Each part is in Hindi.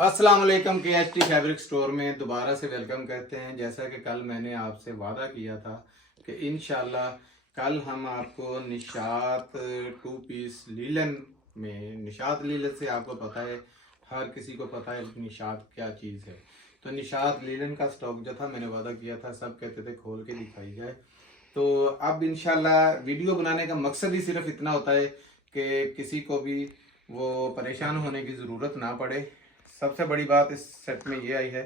अस्सलाम वालेकुम। KHT फैब्रिक स्टोर में दोबारा से वेलकम करते हैं। जैसा कि कल मैंने आपसे वादा किया था कि इंशाल्लाह कल हम आपको निशात टू पीस लीलन में, निशात लीलन से आपको पता है, हर किसी को पता है निशात क्या चीज़ है। तो निशात लीलन का स्टॉक जो था मैंने वादा किया था, सब कहते थे खोल के दिखाई जाए। तो अब इंशाल्लाह वीडियो बनाने का मकसद ही सिर्फ इतना होता है कि किसी को भी वो परेशान होने की ज़रूरत ना पड़े। सबसे बड़ी बात इस सेट में ये आई है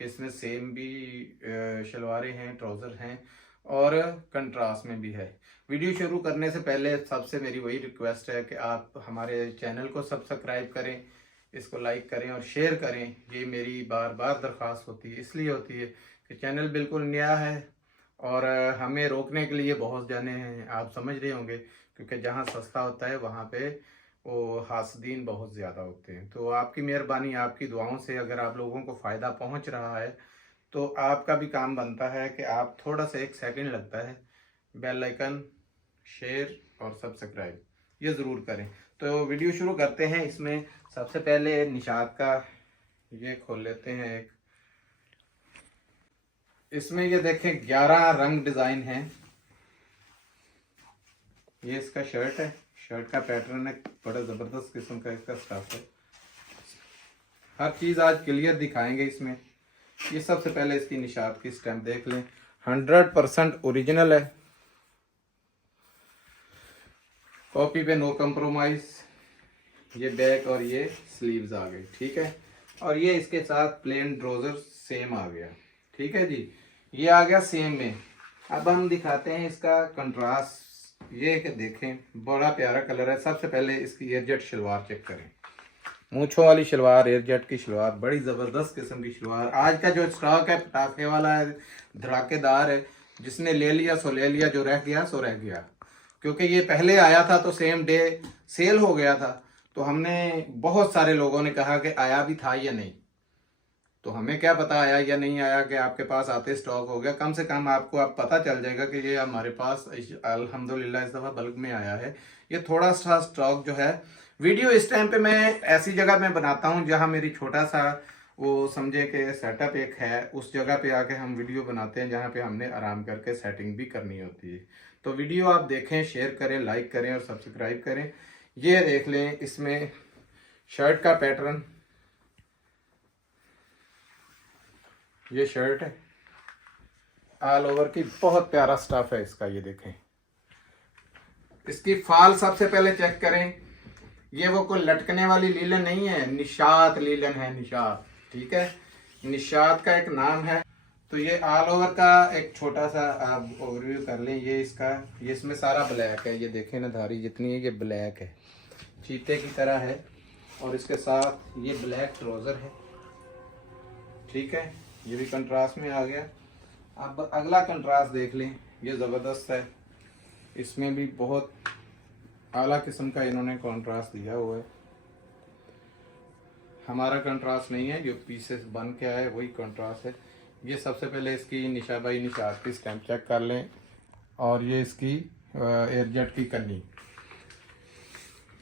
कि इसमें सेम भी शलवारें हैं, ट्राउज़र हैं और कंट्रास्ट में भी है। वीडियो शुरू करने से पहले सबसे मेरी वही रिक्वेस्ट है कि आप हमारे चैनल को सब्सक्राइब करें, इसको लाइक करें और शेयर करें। ये मेरी बार बार दरख्वास्त होती है, इसलिए होती है कि चैनल बिल्कुल नया है और हमें रोकने के लिए बहुत जाने हैं, आप समझ रहे होंगे, क्योंकि जहाँ सस्ता होता है वहाँ पे वो हासदीन बहुत ज़्यादा होते हैं। तो आपकी मेहरबानी, आपकी दुआओं से अगर आप लोगों को फ़ायदा पहुँच रहा है तो आपका भी काम बनता है कि आप थोड़ा सा, 1 सेकंड लगता है, बेल आइकन, शेयर और सब्सक्राइब ये ज़रूर करें। तो वीडियो शुरू करते हैं। इसमें सबसे पहले निशात का ये खोल लेते हैं एक। इसमें ये देखें 11 रंग डिज़ाइन हैं। ये इसका शर्ट है, शर्ट का पैटर्न है, बड़ा ज़बरदस्त किस्म का इसका स्टफ है। हर चीज़ आज क्लियर दिखाएंगे इसमें। ये सबसे पहले इसकी निशात की स्टैम्प देख लें, 100% ओरिजिनल है, कॉपी पे नो कंप्रोमाइज। ये बैक और ये स्लीव्स आ गए, ठीक है। और ये इसके साथ प्लेन ट्राउजर सेम आ गया, ठीक है जी। ये आ गया सेम में। अब हम दिखाते हैं इसका कंट्रास्ट। ये कि देखें बड़ा प्यारा कलर है। सबसे पहले इसकी एयरजेट शलवार चेक करें, मूंछों वाली शलवार, एयरजेट की शलवार, बड़ी ज़बरदस्त किस्म की शलवार। आज का जो स्टॉक है पटाखे वाला है, धड़ाकेदार है। जिसने ले लिया सो ले लिया, जो रह गया सो रह गया, क्योंकि ये पहले आया था तो सेम डे सेल हो गया था। तो हमने, बहुत सारे लोगों ने कहा कि आया भी था या नहीं, तो हमें क्या पता आया या नहीं आया, कि आपके पास आते स्टॉक हो गया। कम से कम आपको अब पता चल जाएगा कि ये हमारे पास अल्हम्दुलिल्लाह इस दफ़ा बल्क में आया है। ये थोड़ा सा स्टॉक जो है, वीडियो इस टाइम पे मैं ऐसी जगह में बनाता हूँ जहाँ मेरी छोटा सा वो समझे कि सेटअप एक है, उस जगह पे आके हम वीडियो बनाते हैं जहाँ पे हमने आराम करके सेटिंग भी करनी होती है। तो वीडियो आप देखें, शेयर करें, लाइक करें और सब्सक्राइब करें। ये देख लें, इसमें शर्ट का पैटर्न, ये शर्ट है ऑल ओवर की, बहुत प्यारा स्टफ है इसका। ये देखें, इसकी फाल सबसे पहले चेक करें। ये वो कोई लटकने वाली लीलन नहीं है, निशात लीलन है, निशात, ठीक है। निशात का एक नाम है। तो ये ऑल ओवर का एक छोटा सा आप ओवरव्यू कर लें। ये इसका, ये इसमें सारा ब्लैक है, ये देखें ना, धारी जितनी है ये ब्लैक है, चीते की तरह है। और इसके साथ ये ब्लैक ट्राउजर है, ठीक है। ये भी कंट्रास्ट में आ गया। अब अगला कंट्रास्ट देख लें, ये ज़बरदस्त है। इसमें भी बहुत आला किस्म का इन्होंने कंट्रास्ट दिया हुआ है। हमारा कंट्रास्ट नहीं है, जो पीसेस बन के आए वही कंट्रास्ट है। ये सबसे पहले इसकी निशाबाई निशात की स्टैम्प चेक कर लें। और ये इसकी एयरजेट की कन्नी,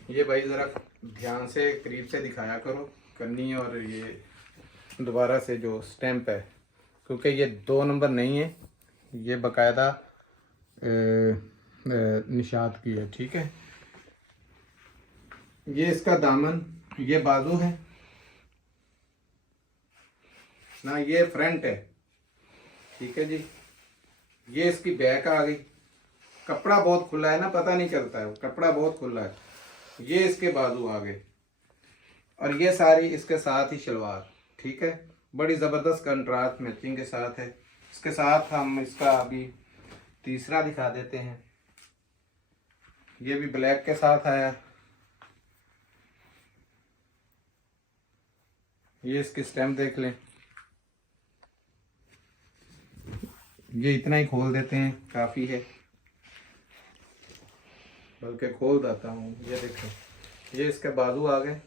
ये भाई ज़रा ध्यान से करीब से दिखाया करो कन्नी। और ये दोबारा से जो स्टैम्प है, क्योंकि ये 2 नंबर नहीं है, ये बाकायदा निशात की है, ठीक है। ये इसका दामन, ये बाजू है ना, ये फ्रंट है, ठीक है जी। ये इसकी बैक आ गई। कपड़ा बहुत खुला है ना, पता नहीं चलता है, कपड़ा बहुत खुला है। ये इसके बाजू आ गए और ये सारी इसके साथ ही शलवार, ठीक है। बड़ी ज़बरदस्त कंट्रास्ट मैचिंग के साथ है। इसके साथ हम इसका अभी तीसरा दिखा देते हैं। ये भी ब्लैक के साथ आया। ये इसकी स्टैम्प देख लें। ये इतना ही खोल देते हैं, काफ़ी है, बल्कि खोल देता हूँ। ये देखें, ये इसके बाजू आ गए,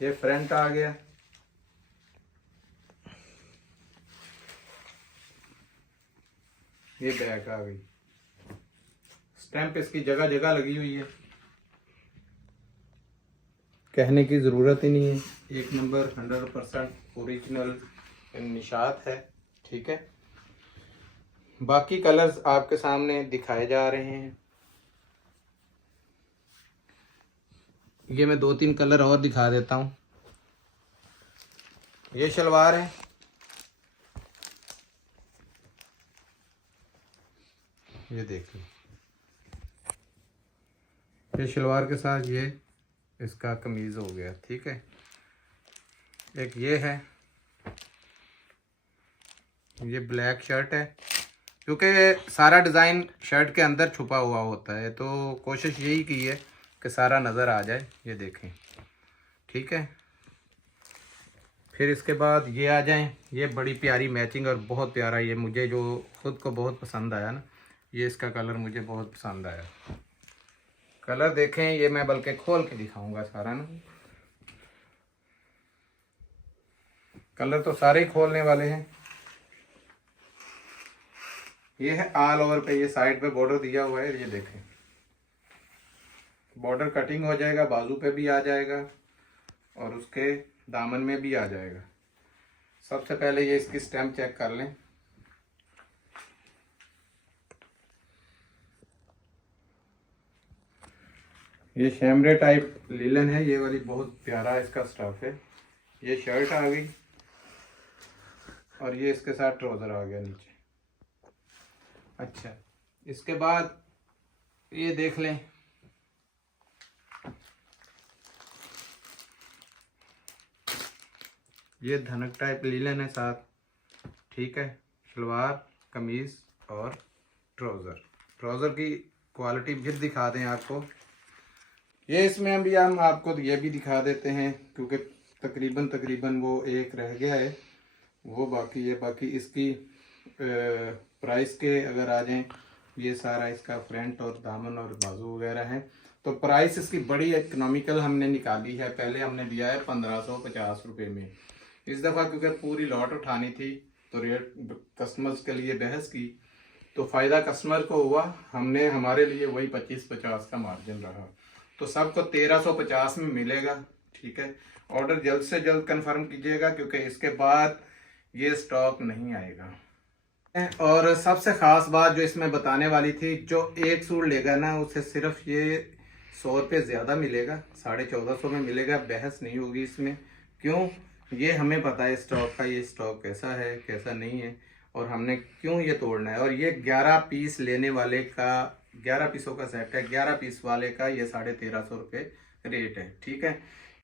ये फ्रंट आ गया, ये बैक आ गई। स्टैम्प इसकी जगह जगह लगी हुई है। कहने की ज़रूरत ही नहीं है, एक नंबर 100% ओरिजिनल निशात है। ठीक है, बाकी कलर्स आपके सामने दिखाए जा रहे हैं। ये मैं 2-3 कलर और दिखा देता हूँ। ये शलवार है, ये देखिए, ये शलवार के साथ ये इसका कमीज़ हो गया। ठीक है, एक ये है, ये ब्लैक शर्ट है, क्योंकि सारा डिज़ाइन शर्ट के अंदर छुपा हुआ होता है, तो कोशिश यही की है कि सारा नज़र आ जाए। ये देखें, ठीक है। फिर इसके बाद ये आ जाएं, ये बड़ी प्यारी मैचिंग और बहुत प्यारा, ये मुझे जो ख़ुद को बहुत पसंद आया ना, ये इसका कलर मुझे बहुत पसंद आया। कलर देखें, ये मैं बल्कि खोल के दिखाऊंगा सारा ना, कलर तो सारे ही खोलने वाले हैं। ये है ऑल ओवर पे, ये साइड पे बॉर्डर दिया हुआ है, ये देखें, बॉर्डर कटिंग हो जाएगा, बाजू पे भी आ जाएगा और उसके दामन में भी आ जाएगा। सबसे पहले ये इसकी स्टैम्प चेक कर लें। ये शैमरे टाइप लिलन है, ये वाली बहुत प्यारा इसका स्टफ है। ये शर्ट आ गई और ये इसके साथ ट्राउज़र आ गया नीचे। अच्छा, इसके बाद ये देख लें, ये धनक टाइप लिलन है साथ। ठीक है, शलवार, कमीज़ और ट्राउज़र की क्वालिटी फिर दिखा दें आपको। ये इसमें अभी हम आपको ये भी दिखा देते हैं, क्योंकि तकरीबन वो एक रह गया है, वो बाकी है। बाकी इसकी प्राइस के अगर आ जाएं, ये सारा इसका फ्रंट और दामन और बाजू वगैरह है, तो प्राइस इसकी बड़ी इकोनॉमिकल हमने निकाली है। पहले हमने दिया है 1550 रुपये में। इस दफ़ा क्योंकि पूरी लॉट उठानी थी तो रेट कस्टमर्स के लिए बहस की, तो फ़ायदा कस्टमर को हुआ, हमने हमारे लिए वही 25-50 का मार्जिन रहा, तो सबको 1350 में मिलेगा। ठीक है, ऑर्डर जल्द से जल्द कंफर्म कीजिएगा, क्योंकि इसके बाद ये स्टॉक नहीं आएगा। और सबसे ख़ास बात जो इसमें बताने वाली थी, जो एक सूट लेगा ना, उसे सिर्फ ये 100 रुपये ज़्यादा मिलेगा, 1450 में मिलेगा। बहस नहीं होगी इसमें, क्यों, ये हमें पता है स्टॉक का, ये स्टॉक कैसा है कैसा नहीं है और हमने क्यों ये तोड़ना है। और ये 11 पीस लेने वाले का, 11 पीसों का सेट है, 11 पीस वाले का ये 1350 रुपये रेट है। ठीक है,